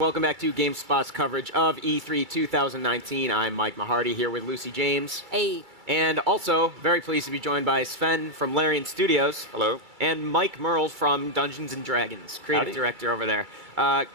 Welcome back to GameSpot's coverage of E3 2019. I'm Mike Mahardy here with Lucy James. Hey. And also, very pleased to be joined by Sven from Larian Studios. Hello. And Mike Mearls from Dungeons & Dragons, creative director over there.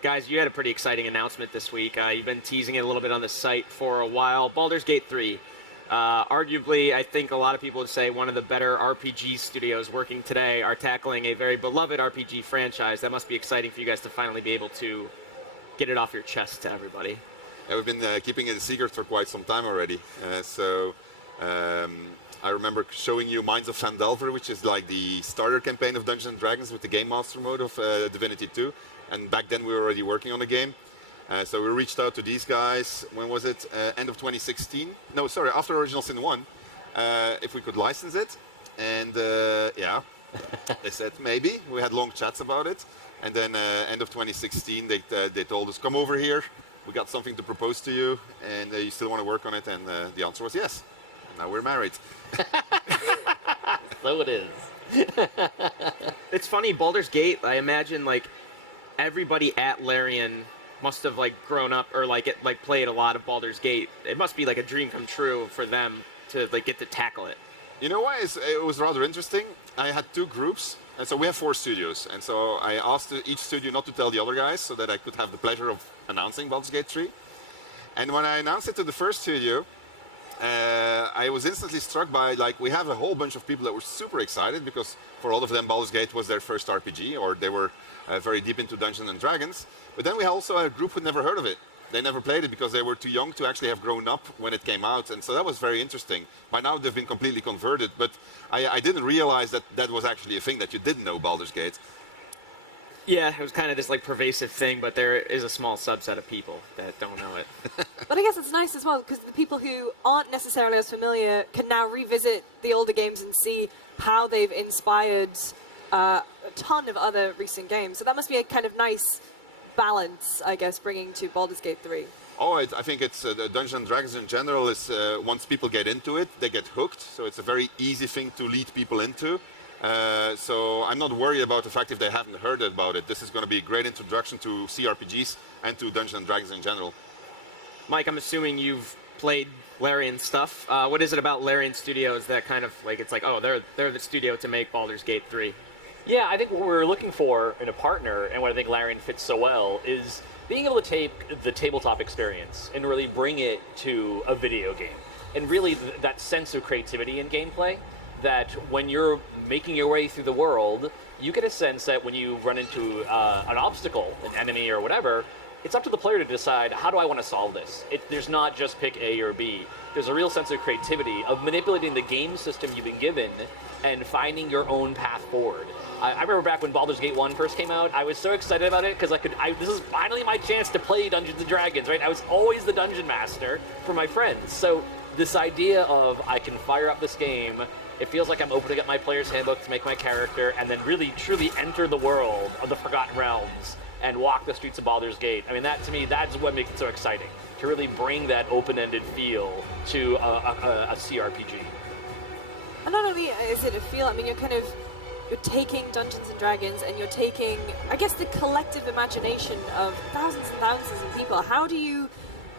Guys, you had a pretty exciting announcement this week. You've been teasing it a little bit on the site for a while. Baldurs Gate 3. Arguably, I think a lot of people would say one of the better RPG studios working today are tackling a very beloved RPG franchise. That must be exciting for you guys to finally be able to get it off your chest to everybody. Yeah, we've been keeping it a secret for quite some time already. I remember showing you Minds of Phandelver, which is like the starter campaign of Dungeons & Dragons with the Game Master mode of Divinity 2. And back then we were already working on the game. So we reached out to these guys, when was it? End of 2016? No, sorry, after Original Sin 1, if we could license it. And yeah, they said maybe. We had long chats about it. And then end of 2016, they told us, come over here. We got something to propose to you, and you still want to work on it? And the answer was yes. And now we're married. So it is. It's funny, Baldur's Gate, I imagine like everybody at Larian must have like grown up or played a lot of Baldur's Gate. It must be like a dream come true for them to like get to tackle it. You know why? It was rather interesting. I had two groups, and so we have 4 studios. And so I asked each studio not to tell the other guys so that I could have the pleasure of announcing Baldur's Gate 3. And when I announced it to the first studio, I was instantly struck by, like, we have a whole bunch of people that were super excited because for all of them Baldur's Gate was their first RPG, or they were very deep into Dungeons and Dragons. But then we also had a group who never heard of it. They never played it because they were too young to actually have grown up when it came out, and so that was very interesting. By now they've been completely converted, but I didn't realize that that was actually a thing, that you didn't know Baldur's Gate. Yeah, it was kind of this like pervasive thing, but there is a small subset of people that don't know it. But I guess it's nice as well, because the people who aren't necessarily as familiar can now revisit the older games and see how they've inspired a ton of other recent games. So that must be a kind of nice balance, I guess, bringing to Baldur's Gate 3. Oh, I think it's the Dungeons and Dragons in general is once people get into it, they get hooked. So it's a very easy thing to lead people into. So I'm not worried about the fact if they haven't heard about it. This is going to be a great introduction to CRPGs and to Dungeons and Dragons in general. Mike, I'm assuming you've played Larian stuff. What is it about Larian Studios that kind of like it's like, oh, they're the studio to make Baldur's Gate 3? Yeah, I think what we're looking for in a partner, and what I think Larian fits so well, is being able to take the tabletop experience and really bring it to a video game. And really that sense of creativity in gameplay, that when you're making your way through the world, you get a sense that when you run into an obstacle, an enemy or whatever, it's up to the player to decide, how do I want to solve this? There's not just pick A or B. There's a real sense of creativity, of manipulating the game system you've been given and finding your own path forward. I remember back when Baldur's Gate 1 first came out, I was so excited about it because this is finally my chance to play Dungeons & Dragons, right? I was always the dungeon master for my friends. So this idea of I can fire up this game, it feels like I'm opening up my player's handbook to make my character and then really, truly enter the world of the Forgotten Realms and walk the streets of Baldur's Gate. I mean, that to me, that's what makes it so exciting, to really bring that open-ended feel to a CRPG. And not only is it a feel, I mean, you're taking Dungeons and Dragons and you're taking, I guess, the collective imagination of thousands and thousands of people. How do you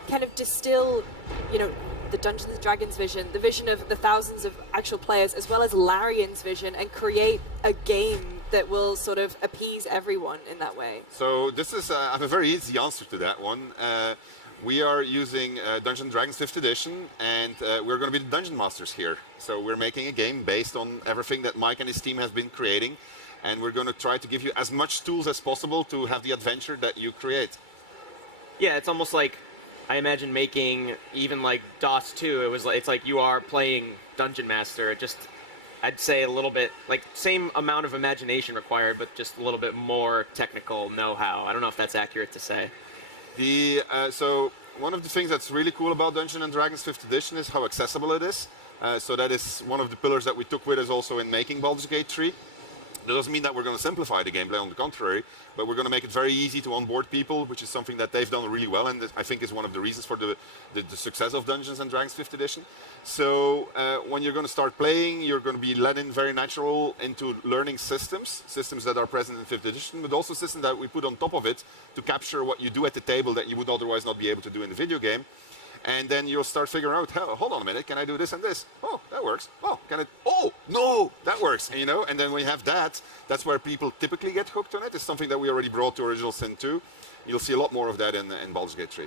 kind of distill, the Dungeons and Dragons vision, the vision of the thousands of actual players, as well as Larian's vision, and create a game that will sort of appease everyone in that way? So this is, I have a very easy answer to that one. We are using Dungeons & Dragons 5th edition, and we're going to be the Dungeon Masters here. So we're making a game based on everything that Mike and his team has been creating, and we're going to try to give you as much tools as possible to have the adventure that you create. Yeah, it's almost like, I imagine making even like DOS 2, it's like you are playing Dungeon Master. I'd say a little bit, like same amount of imagination required, but just a little bit more technical know-how. I don't know if that's accurate to say. So one of the things that's really cool about Dungeons & Dragons 5th edition is how accessible it is. So that is one of the pillars that we took with us also in making Baldur's Gate 3. That doesn't mean that we're going to simplify the gameplay, on the contrary, but we're going to make it very easy to onboard people, which is something that they've done really well, and I think is one of the reasons for the success of Dungeons & Dragons 5th edition. So when you're going to start playing, you're going to be led in very natural into learning systems that are present in 5th edition, but also systems that we put on top of it to capture what you do at the table that you would otherwise not be able to do in the video game. And then you'll start figuring out, hold on a minute, can I do this and this? Oh, that works. Oh, can it? Oh, no, that works. And, and then when you have that, that's where people typically get hooked on it. It's something that we already brought to Original Sin 2. You'll see a lot more of that in Baldur's Gate 3.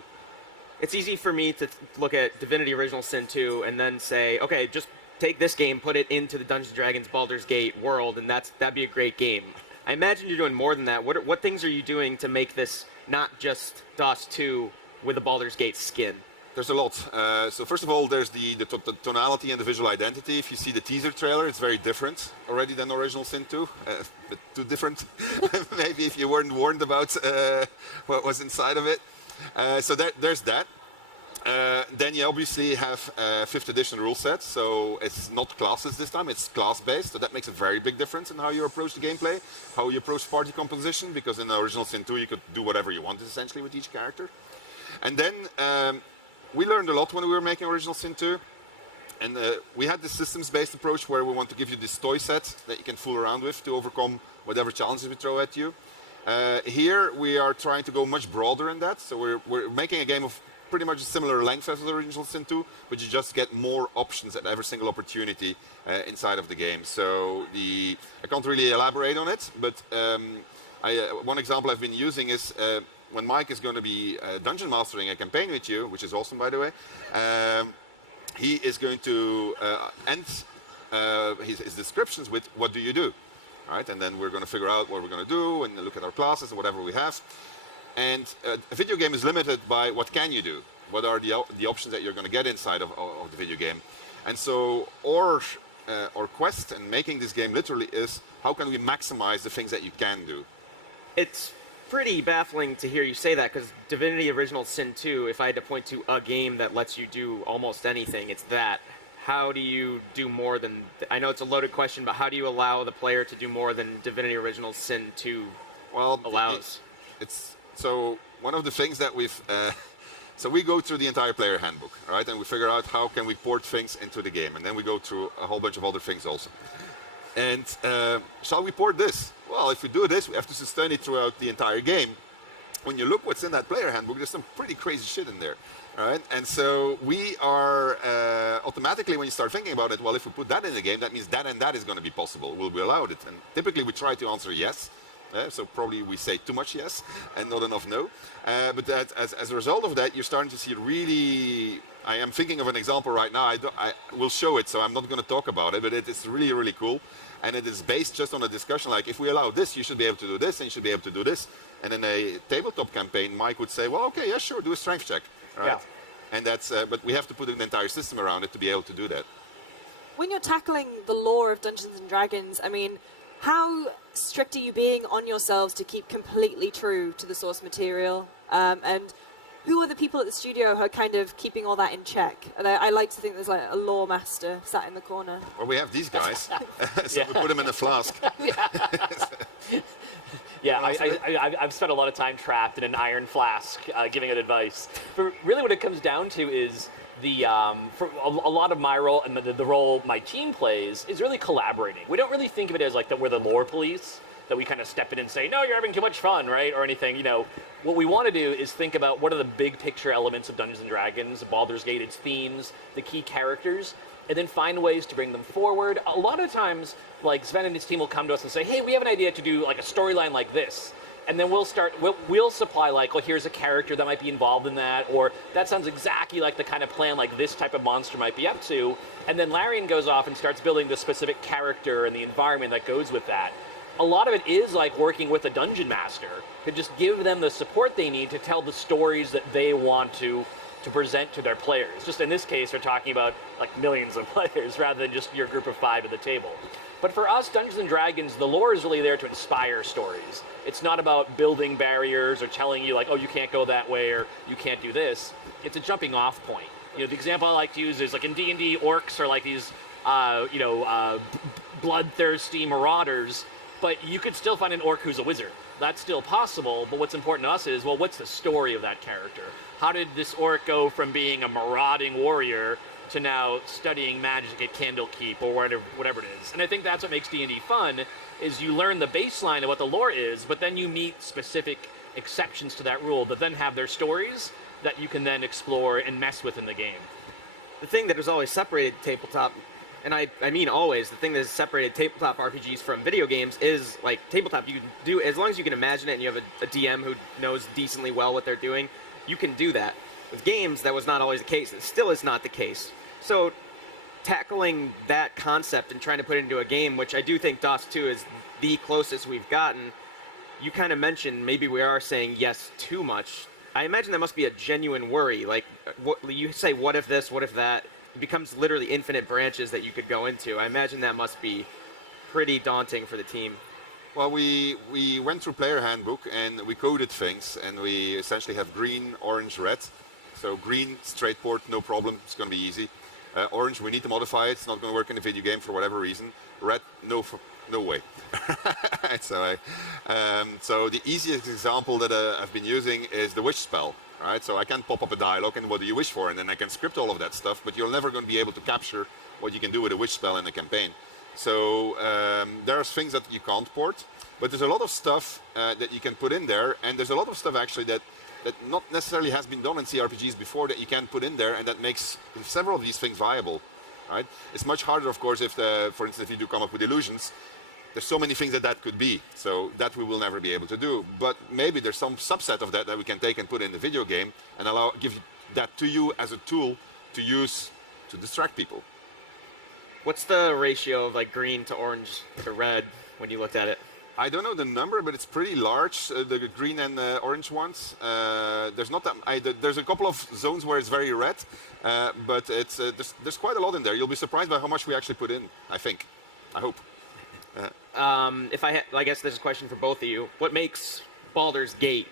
It's easy for me to look at Divinity Original Sin 2 and then say, okay, just take this game, put it into the Dungeons & Dragons Baldur's Gate world, and that'd be a great game. I imagine you're doing more than that. What things are you doing to make this not just DOS 2 with a Baldur's Gate skin? There's a lot. So first of all, there's the tonality and the visual identity. If you see the teaser trailer, it's very different already than Original Sin 2. But too different, maybe if you weren't warned about what was inside of it. So there's that. Then you obviously have 5th edition rule set. So it's not classes this time, it's class-based. So that makes a very big difference in how you approach the gameplay, how you approach party composition, because in Original Sin 2 you could do whatever you wanted essentially with each character. And then we learned a lot when we were making Original Sin 2, and we had this systems-based approach where we want to give you this toy set that you can fool around with to overcome whatever challenges we throw at you. Here we are trying to go much broader in that, so we're making a game of pretty much a similar length as the Original Sin 2, but you just get more options at every single opportunity inside of the game. So I can't really elaborate on it, but one example I've been using is when Mike is going to be dungeon mastering a campaign with you, which is awesome by the way, he is going to end his descriptions with what do you do, right? And then we're going to figure out what we're going to do and look at our classes and whatever we have. And a video game is limited by what can you do, what are the options that you're going to get inside of the video game. And so our quest in making this game literally is how can we maximize the things that you can do. It's pretty baffling to hear you say that, because Divinity Original Sin 2, if I had to point to a game that lets you do almost anything, it's that. How do you do more than... I know it's a loaded question, but how do you allow the player to do more than Divinity Original Sin 2 allows? So one of the things that we've... so we go through the entire player handbook, right? And we figure out how can we port things into the game. And then we go through a whole bunch of other things also. And shall we port this? Well, if we do this, we have to sustain it throughout the entire game. When you look what's in that player handbook, there's some pretty crazy shit in there, right? And so we are automatically, when you start thinking about it, well, if we put that in the game, that means that and that is going to be possible. Will we allow it? And typically we try to answer yes. So probably we say too much yes and not enough no. But that, as a result of that, you're starting to see really... I am thinking of an example right now. I will show it, so I'm not going to talk about it, but it is really, really cool. And it is based just on a discussion like, if we allow this, you should be able to do this, and you should be able to do this. And in a tabletop campaign, Mike would say, well, okay, yeah, sure, do a strength check. Right? Yeah. And that's, but we have to put an entire system around it to be able to do that. When you're tackling the lore of Dungeons & Dragons, I mean, how strict are you being on yourselves to keep completely true to the source material? And who are the people at the studio who are kind of keeping all that in check? And I like to think there's like a lore master sat in the corner. Well, we have these guys, so we put them in a flask. Yeah, I've spent a lot of time trapped in an iron flask giving it advice. But really what it comes down to is for a lot of my role and the role my team plays is really collaborating. We don't really think of it as like that we're the lore police, that we kind of step in and say, no, you're having too much fun, right? Or anything, What we want to do is think about what are the big picture elements of Dungeons & Dragons, Baldur's Gate, its themes, the key characters, and then find ways to bring them forward. A lot of times, like Sven and his team will come to us and say, hey, we have an idea to do like a storyline like this. And then we'll supply like, well, here's a character that might be involved in that, or that sounds exactly like the kind of plan like this type of monster might be up to. And then Larian goes off and starts building the specific character and the environment that goes with that. A lot of it is like working with a dungeon master to just give them the support they need to tell the stories that they want to present to their players. Just in this case, we're talking about like millions of players rather than just your group of 5 at the table. But for us, Dungeons & Dragons, the lore is really there to inspire stories. It's not about building barriers or telling you like, oh, you can't go that way or you can't do this. It's a jumping off point. The example I like to use is like in D&D, orcs are like these, bloodthirsty marauders. But you could still find an orc who's a wizard. That's still possible, but what's important to us is, well, what's the story of that character? How did this orc go from being a marauding warrior to now studying magic at Candlekeep or whatever it is? And I think that's what makes D&D fun, is you learn the baseline of what the lore is, but then you meet specific exceptions to that rule that then have their stories that you can then explore and mess with in the game. The thing that has always separated tabletop, and I mean always, the thing that has separated tabletop RPGs from video games is, like, tabletop, you can do, as long as you can imagine it and you have a DM who knows decently well what they're doing, you can do that. With games, that was not always the case. It still is not the case. So tackling that concept and trying to put it into a game, which I do think DOS 2 is the closest we've gotten, you kind of mentioned maybe we are saying yes too much. I imagine that must be a genuine worry. Like, what, you say, what if this, what if that? It becomes literally infinite branches that you could go into. I imagine that must be pretty daunting for the team. Well, we went through player handbook and we coded things, and we essentially have green, orange, red. So green, straight port, no problem, it's going to be easy. Orange, we need to modify it, it's not going to work in a video game for whatever reason. Red, no way. So the easiest example that I've been using is the wish spell. Right? So I can pop up a dialogue and what do you wish for, and then I can script all of that stuff, but you're never going to be able to capture what you can do with a wish spell in a campaign. So there are things that you can't port, but there's a lot of stuff that you can put in there, and there's a lot of stuff actually that not necessarily has been done in CRPGs before that you can put in there, and that makes several of these things viable. Right? It's much harder, of course, if for instance, if you do come up with illusions. There's so many things that could be, so that we will never be able to do. But maybe there's some subset of that we can take and put in the video game and give that to you as a tool to use to distract people. What's the ratio of, like, green to orange to red when you looked at it? I don't know the number, but it's pretty large, the green and orange ones. There's not that. There's a couple of zones where it's very red, but it's there's quite a lot in there. You'll be surprised by how much we actually put in, I think. I hope. I guess this is a question for both of you. What makes Baldur's Gate?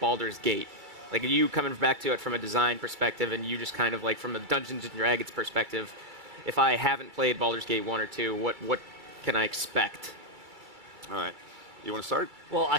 Like, are you coming back to it from a design perspective, and you just kind of, like, from a Dungeons and Dragons perspective, if I haven't played Baldur's Gate 1 or 2, what can I expect? All right. You want to start? Well, I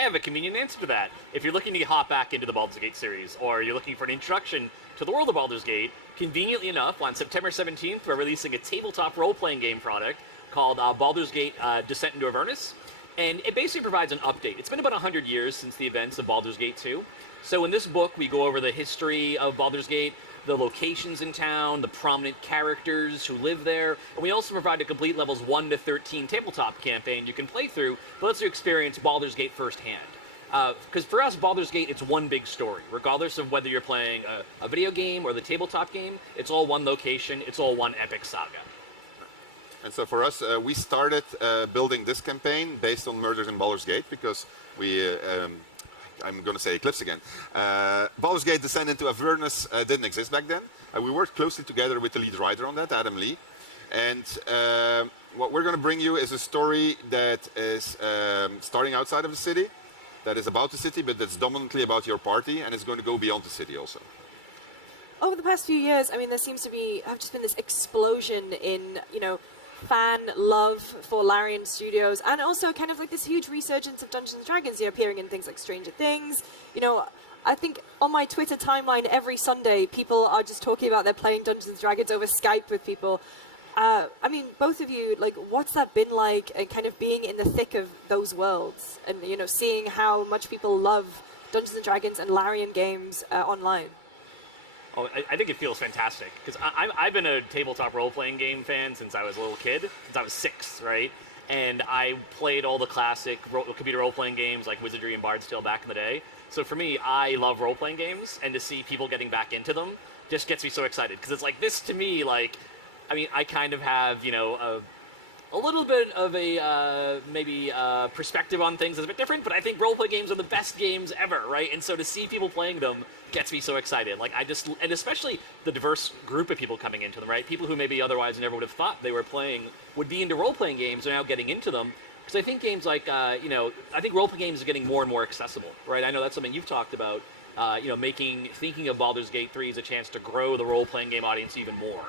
have a convenient answer to that. If you're looking to hop back into the Baldur's Gate series, or you're looking for an introduction to the world of Baldur's Gate, conveniently enough, on September 17th, we're releasing a tabletop role-playing game product called Baldur's Gate Descent into Avernus, and it basically provides an update. It's been about 100 years since the events of Baldur's Gate 2. So in this book, we go over the history of Baldur's Gate, the locations in town, the prominent characters who live there, and we also provide a complete levels 1 to 13 tabletop campaign you can play through, but lets you experience Baldur's Gate firsthand. Because for us, Baldur's Gate, it's one big story. Regardless of whether you're playing a video game or the tabletop game, it's all one location, it's all one epic saga. And so for us, we started building this campaign based on Murders in Baldur's Gate because I'm going to say Eclipse again. Baldur's Gate Descent into Avernus didn't exist back then. We worked closely together with the lead writer on that, Adam Lee. And what we're going to bring you is a story that is starting outside of the city, that is about the city, but that's dominantly about your party, and it's going to go beyond the city also. Over the past few years, I mean, there seems to have just been this explosion in, fan love for Larian Studios, and also kind of like this huge resurgence of Dungeons & Dragons, appearing in things like Stranger Things. I think on my Twitter timeline every Sunday, people are just talking about they're playing Dungeons & Dragons over Skype with people. I mean, both of you, like, what's that been like, and kind of being in the thick of those worlds, and, seeing how much people love Dungeons & Dragons and Larian games online? Oh, I think it feels fantastic, because I've been a tabletop role-playing game fan since I was a little kid, since I was 6, right? And I played all the classic computer role-playing games like Wizardry and Bard's Tale back in the day. So for me, I love role-playing games, and to see people getting back into them just gets me so excited, because it's like, this to me, like, I mean, I kind of have, a little bit of a perspective on things that's a bit different, but I think role-play games are the best games ever, right? And so to see people playing them gets me so excited. Like, and especially the diverse group of people coming into them, right? People who maybe otherwise never would have thought they would be into role-playing games are now getting into them. Because I think games like, I think role-playing games are getting more and more accessible, right? I know that's something you've talked about, thinking of Baldur's Gate 3 as a chance to grow the role-playing game audience even more.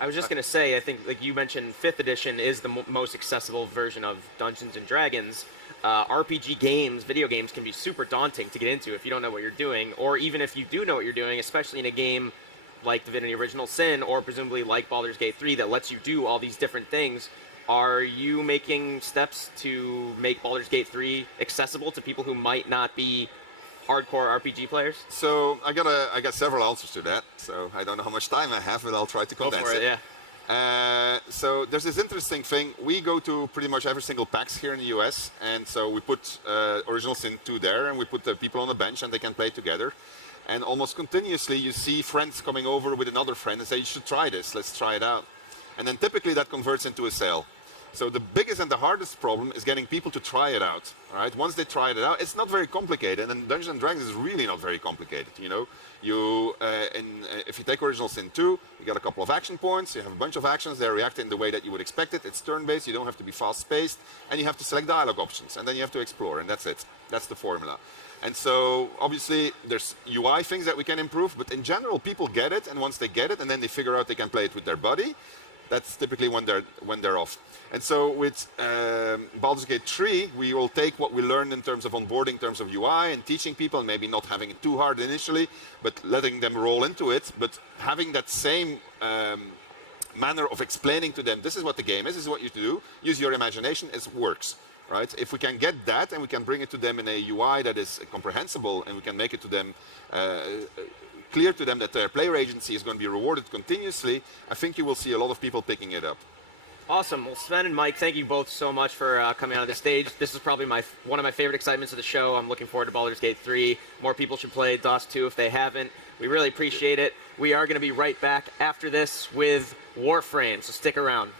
I was just going to say, I think, like you mentioned, 5th edition is the most accessible version of Dungeons & Dragons. RPG games, video games, can be super daunting to get into if you don't know what you're doing, or even if you do know what you're doing, especially in a game like Divinity Original Sin, or presumably like Baldur's Gate 3 that lets you do all these different things. Are you making steps to make Baldur's Gate 3 accessible to people who might not be hardcore RPG players? So I got several answers to that. So I don't know how much time I have, but I'll try to condense Go for it. Yeah. So there's this interesting thing. We go to pretty much every single PAX here in the US, and so we put Original Sin 2 there, and we put the people on the bench, and they can play together. And almost continuously, you see friends coming over with another friend and say, "You should try this. Let's try it out." And then typically that converts into a sale. So the biggest and the hardest problem is getting people to try it out. All right. Once they try it out, it's not very complicated, and Dungeons & Dragons is really not very complicated. You know, if you take Original Sin 2, you got a couple of action points. You have a bunch of actions. They react in the way that you would expect it. It's turn-based. You don't have to be fast-paced, and you have to select dialogue options, and then you have to explore, and that's it. That's the formula. And so obviously there's UI things that we can improve, but in general people get it, and once they get it, and then they figure out they can play it with their buddy, that's typically when they're off. And so with Baldur's Gate 3, we will take what we learned in terms of onboarding, in terms of UI, and teaching people, and maybe not having it too hard initially, but letting them roll into it, but having that same manner of explaining to them, this is what the game is, this is what you do, use your imagination, it works. Right? If we can get that and we can bring it to them in a UI that is comprehensible, and we can make it to them clear to them that their player agency is going to be rewarded continuously, I think you will see a lot of people picking it up. Awesome. Well, Sven and Mike, thank you both so much for coming on the stage. This is probably one of my favorite excitements of the show. I'm looking forward to Baldur's Gate 3. More people should play DOS 2 if they haven't. We really appreciate it. We are going to be right back after this with Warframe, so stick around.